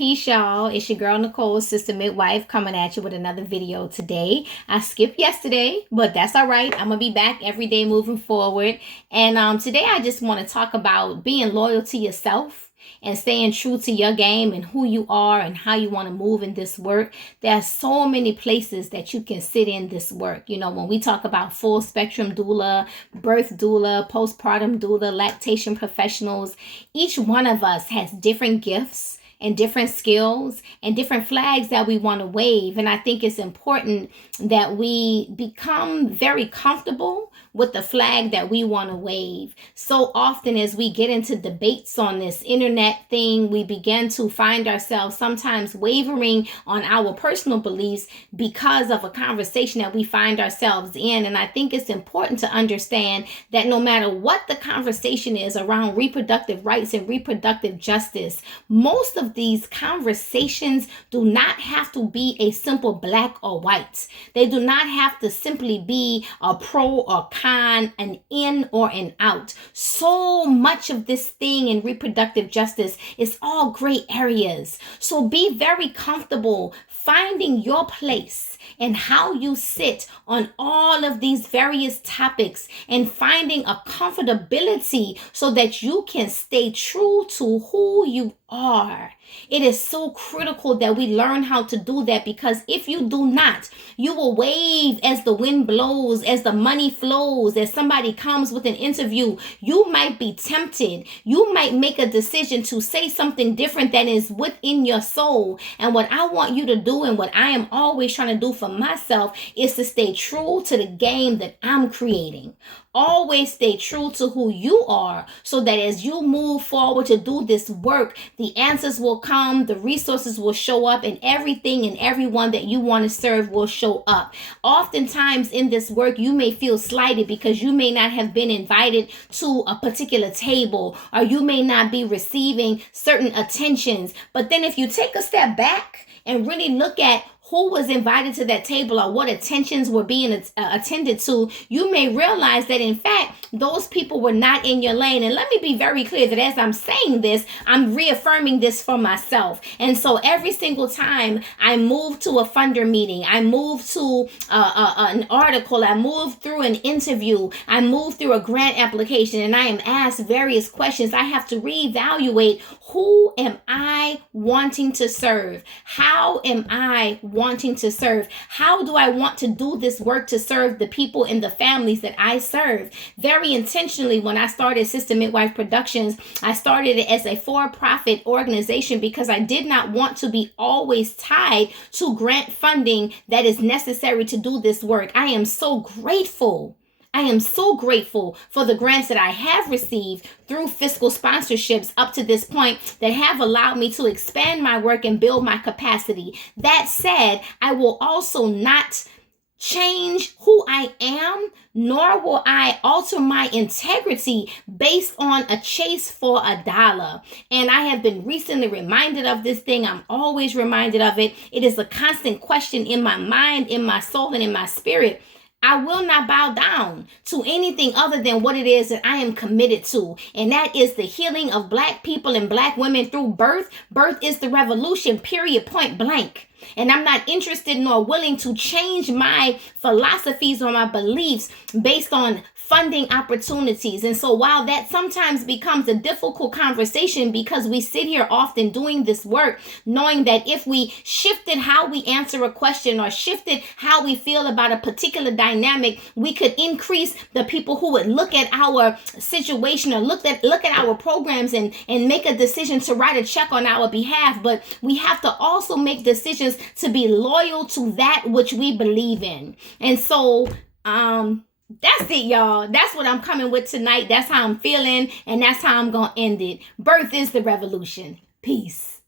Peace, y'all. It's your girl, Nicole, Sister Midwife, coming at you with another video today. I skipped yesterday, but that's all right. I'm going to be back every day moving forward. And today I just want to talk about being loyal to yourself and staying true to your game and who you are and how you want to move in this work. There are so many places that you can sit in this work. You know, when we talk about full spectrum doula, birth doula, postpartum doula, lactation professionals, each one of us has different gifts and different skills and different flags that we want to wave. And I think it's important that we become very comfortable with the flag that we want to wave. So often as we get into debates on this internet thing, we begin to find ourselves sometimes wavering on our personal beliefs because of a conversation that we find ourselves in. And I think it's important to understand that no matter what the conversation is around reproductive rights and reproductive justice, most of these conversations do not have to be a simple black or white. They do not have to simply be a pro or con, an in or an out. So much of this thing in reproductive justice is all gray areas. So be very comfortable finding your place and how you sit on all of these various topics and finding a comfortability so that you can stay true to who you are. It is so critical that we learn how to do that, because if you do not, you will wave as the wind blows, as the money flows, as somebody comes with an interview. You might be tempted. You might make a decision to say something different than is within your soul. And what I want you to do, and what I am always trying to do for myself, is to stay true to the game that I'm creating. Always stay true to who you are, so that as you move forward to do this work, the answers will come, the resources will show up, and everything and everyone that you want to serve will show up. Oftentimes in this work, you may feel slighted because you may not have been invited to a particular table, or you may not be receiving certain attentions. But then if you take a step back and really look at who was invited to that table or what attentions were being attended to, you may realize that in fact, those people were not in your lane. And let me be very clear that as I'm saying this, I'm reaffirming this for myself. And so every single time I move to a funder meeting, I move to an article, I move through an interview, I move through a grant application, and I am asked various questions, I have to reevaluate, who am I wanting to serve? How am I wanting to serve? How do I want to do this work to serve the people and the families that I serve? Very intentionally, when I started Sister Midwife Productions, I started it as a for-profit organization because I did not want to be always tied to grant funding that is necessary to do this work. I am so grateful for the grants that I have received through fiscal sponsorships up to this point that have allowed me to expand my work and build my capacity. That said, I will also not change who I am, nor will I alter my integrity based on a chase for a dollar. And I have been recently reminded of this thing. I'm always reminded of it. It is a constant question in my mind, in my soul, and in my spirit. I will not bow down to anything other than what it is that I am committed to. And that is the healing of Black people and Black women through birth. Birth is the revolution, period, point blank. And I'm not interested nor willing to change my philosophies or my beliefs based on funding opportunities. And so while that sometimes becomes a difficult conversation, because we sit here often doing this work, knowing that if we shifted how we answer a question or shifted how we feel about a particular dynamic, we could increase the people who would look at our situation or look at our programs and make a decision to write a check on our behalf. But we have to also make decisions to be loyal to that which we believe in. And so that's it, y'all. That's what I'm coming with tonight. That's how I'm feeling, and that's how I'm gonna end it. Birth is the revolution. Peace.